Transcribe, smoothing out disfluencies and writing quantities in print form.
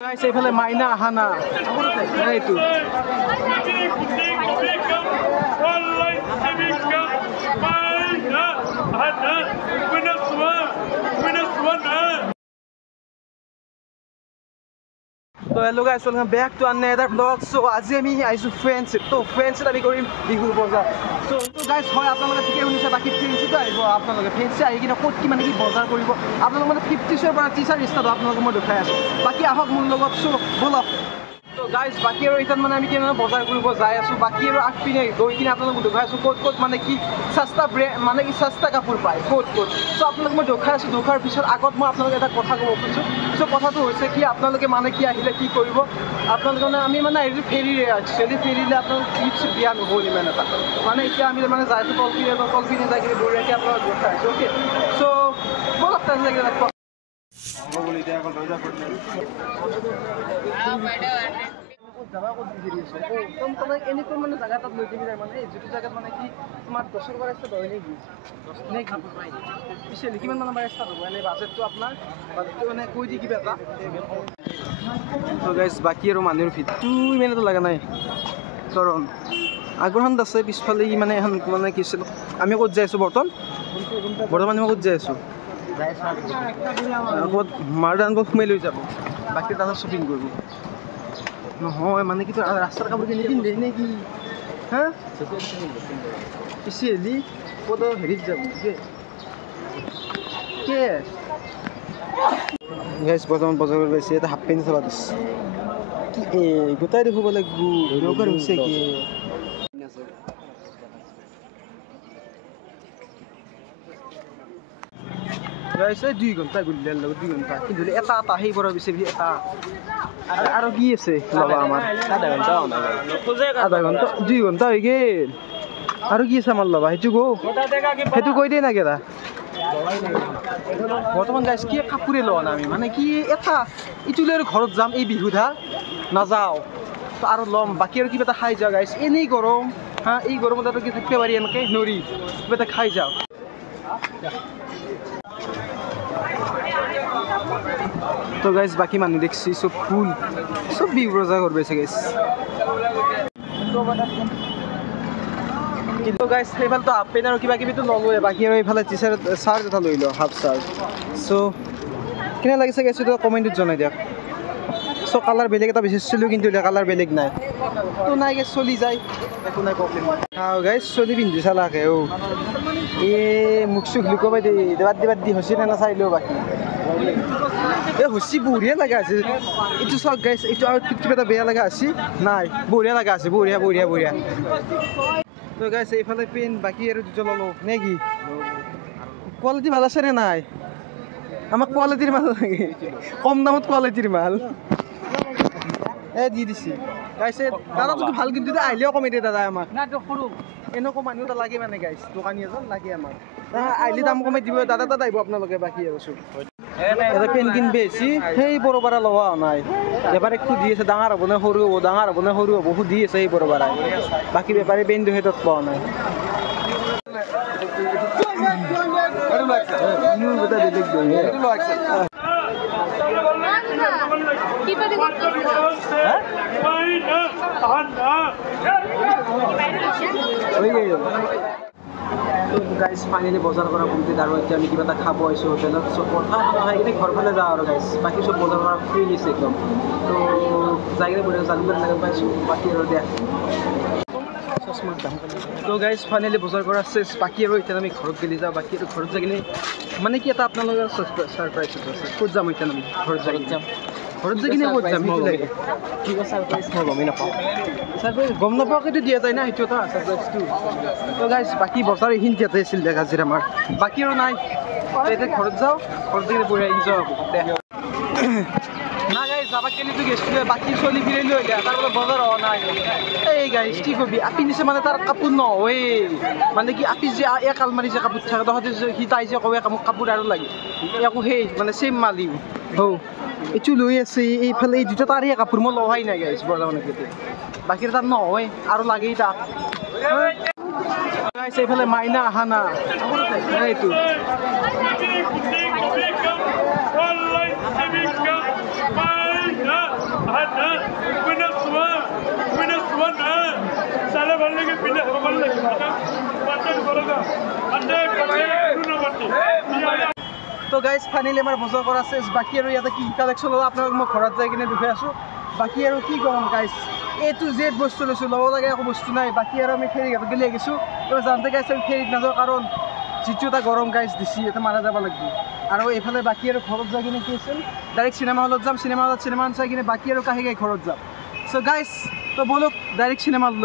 Guys, এইফালে মাইনা আহা না এইটো So hello guys, welcome back to another vlog. So আজি আমি আইছো ফ্ৰেন্ডশিপ তো ফ্ৰেন্ডশিপ আমি কৰিম বিহুৰ বজাৰ so guys হয় আপোনালোকে ঠিকে শুনিছে বাকি ফ্ৰেন্ডশিপ আহিব আপোনালোকে ফ্ৰেন্ডশিপ আহি কিনে ক'ত কি মানে কি বজাৰ কৰিব আপোনালোকে মানে 50 পৰা 30 ষ্টাৰ্ট আপোনালোকে মই দেখাই আছো বাকি আহক মোৰ লগত so বলক তো গাইজ বাকি আৰু ইতান মানে আমি কেনে বজাৰ কৰিব যাই আছো বাকি আৰু আগপিনে গৈ কিনে আপোনালোকক দেখাই আছো ক'ত ক'ত মানে কি সস্তা মানে কি সস্তা কাপোৰ পায় ক'ত ক'ত so আপোনালোক মই দেখাই আছো দেখাৰ পিছত আগত মই আপোনালোকে এটা কথা ক'ব খুজিছো so কথাটো হৈছে কি আপোনালোকে মানে কি আহিলে কি কৰিব আপোনালোকে মানে আমি মানে এই ফেৰিৰে একচুৱেলি ফেৰিলে আপোনালোক টিপছ দিয়া নহ'ল ইমান এটা মানে এতিয়া আমি মানে যাই আছো কলপিনে যাই কিনে বঢ়িয়াকৈ আপোনালোক দেখাই আছো অ'কে so বলক তাৰপিছত যাবা ক'ত বিচাৰি আছে একদম তোমাক এনেকুৱা মানে জাগা তাত লৈ যাবি মানে যিটো জাগাত মানে কি তোমাৰ 10ৰ পৰা ষ্টাৰ্ট হয় নেকি 10 নে কাপোৰ পাই পিছে কিমান মানে পৰা ষ্টাৰ্ট হ'ব এনে বাজেটটো আপোনাৰ বাজেটটো মানে কৈ দি কিবা এটা তো গাইজ বাকী আৰু মানুহৰ ভিতৰটো ইমানটো লগা নাই কাৰণ আগৰখন আছে পিছফালে মানে এখন মানে কি আছিল আমি ক'ত যাই আছোঁ বৰ্তমান আমি ক'ত যাই আছোঁ ক'ত মাৰদানবোৰ সোমাই লৈ যাব বাকী তাত শ্বপিং কৰিব নহয় মানে কি ৰাস্তাৰ কাপোৰ কিনি পিন্ধে নে কি হা পিছে হেলি ক'ত হেৰিত যাব কে গাইজ বৰ্তমান বজাৰ কৰিব পাইছে এটা হাফ পেণ্ট চাবা দিছে কি গোটাই দেখুৱাব লাগিব দৰকাৰ হৈছে কি গাইছে 2 ঘণ্টা গুলিয়াৰ লগত 2 ঘণ্টা কিন্তু এটা সেই পৰা বিচাৰি এটা আৰু কি আছে ল'বা আমাৰ আধা ঘণ্টা 2 ঘণ্টা হৈ গ'ল আৰু কি আছে আমাৰ ল'বা সেইটো কৈ দিয়ে না কেৰা বৰ্তমান গাইছ কি কাপোৰে লোৱা নাই আমি মানে কি এটা ইটোলৈ আৰু ঘৰত যাম এই বিহুধা নাযাওঁ আৰু ল'ম বাকী আৰু কিবা এটা খাই যাওঁ গাইছ এনেই গৰম হা এই গৰমত আৰু কি থাকিব পাৰি এনেকৈ নৰি কিবা এটা খাই যাওঁ তো গাইজ বাকি মানুহ দেখছি সব ফুল সব বিহু বজাৰ কৰিব আছে গাইজ কিন্তু গাইজ সেইফালেতো হাফ পেণ্ট আৰু কিবা কিবিতো নলয়ে বাকী আৰু এইফালে টি চাৰ্ট এটা লৈ লওঁ হাফ চাৰ্ট চ' কেনে লাগিছে গাইজ এইটো কমেণ্টত জনাই দিয়ক চ' কালাৰ বেলেগ এটা বিচাৰিছিলোঁ কিন্তু এতিয়া কালাৰ বেলেগ নাই তো নাই গাইজ চলি যায় একো নাই প্ৰব্লেম গাইজ চলি পিন্ধি চালাকে মুখ চুখ লুকুৱাই বাদ দি হৈছে নে চাই লওঁ বাকী হচি বঢ়িয়া লগা আছে এইটো চাওক গাইছ এইটো আউটফিট কিবা এটা বেয়া লগা আছে নাই বঢ়িয়া লগা আছে বঢ়িয়া তো গাইছ এইফালে পেন বাকী আৰু দুটা ল'লোঁ নে কি কোৱালিটি ভাল আছে নে নাই আমাক কোৱালিটিৰ মাল লাগে কম দামত কোৱালিটিৰ মাল দি দিছে গাইছে দাদাটো ভাল কিন্তু আহিলেও কমাই দিয়ে দাদা আমাক এনেকুৱা মানুহ এটা লাগে মানে গাইছ দোকানী এজন লাগে আমাক আহিলে দাম কমাই দিব দাদা তাত আহিব আপোনালোকে বাকী আৰু চব এটা পেন কিনবে সেই বৰ পৰা লোৱা নাই বেপাৰীক সুধি আছে ডাঙৰ হ'ব নে সৰু হ'ব সুধি আছে সেই বৰ পৰা বাকী বেপাৰী পেন দুহেঁতত পোৱা নাই গাইজ ফাইনেলি বজাৰ কৰা কমপ্লিট আৰু এতিয়া আমি কিবা এটা খাব আহিছোঁ হোটেলত চ' কথা খাই কিনে ঘৰ ফালে যাওঁ আৰু গাইজ বাকী চব বজাৰ কৰা ফ্ৰী দিছে একদম তো যাই কিনে বঢ়িয়া জানিব লাগে পাইছোঁ বাকী আৰু দিয়া তো গাইজ ফাইনেলি বজাৰ কৰা চেছ বাকী আৰু এতিয়া আমি ঘৰত গেলি যাওঁ বাকী আৰু ঘৰত যাই কিনে মানে কি এটা আপোনালোকৰ ছাৰপ্ৰাইজ আছে ক'ত যাম এতিয়া আমি ঘৰত যাই কিনে ক'ত যাম সেইটো লাগে কি ছাৰপ্ৰাইজ মই গমেই নাপাওঁ ছাৰপ্ৰাইজ গম নাপাওঁকেতো দিয়া যায় না সেইটো এটা ছাৰপ্ৰাইজটো তো গাইজ বাকী বজাৰ এইখিনি ইয়াতে আছিল দেখা যায় আমাৰ বাকী আৰু নাই এতিয়া ঘৰত যাওঁ ঘৰত গ'লে বঢ়িয়া এনজয় হ'ব না গাইজ যাবা কেলিতো গেছিলো বাকী চলি ফিৰাই লৈ আহিলে তাৰপৰা বজাৰ হোৱা নাই এই গাইজ কি কবি আপি নিছে মানে তাৰ কাপোৰ নহয়ে মানে কি আপি যে এক আলমাৰি যে কাপোৰ থাকে তহঁতে সি তাই যে কয় মোক কাপোৰ আৰু লাগে একো সেই মানে চেম মালিও এইটো লৈ আছে এইফালে এই দুটা তাৰে কাপোৰ মই লোৱাই নাই গাইজ বৰ্তমান বাকী তাত নহয় আৰু লাগেই তাক এইফালে মাইনা আহা না এইটো তো গাইজ ফাইনেলি আমাৰ বজাৰ কৰা চেছ বাকী আৰু ইয়াতে কি কালেকশ্যন ল'ব আপোনালোক মই ঘৰত যাই কিনে দেখুৱাই আছোঁ বাকী আৰু কি ক'ম গাইজ A to Z বস্তু লৈছোঁ ল'ব লাগে একো বস্তু নাই বাকী আৰু আমি ফেৰীঘাটত গেলি আহিছোঁ তো জানতে গাইছ আমি ফেৰীত নাযাওঁ কাৰণ যিটো এটা গৰম গাইজ দিছি এটা মাৰা যাব লাগিব আৰু এইফালে বাকী আৰু ঘৰত যাই কিনে কি আছিল ডাইৰেক্ট চিনেমা হলত যাম চিনেমা হলত চিনেমা চাই কিনে বাকী আৰু কাহি ঘৰত যাম চ' গাইজ তো ব'লক ডাইৰেক্ট চিনেমা হলত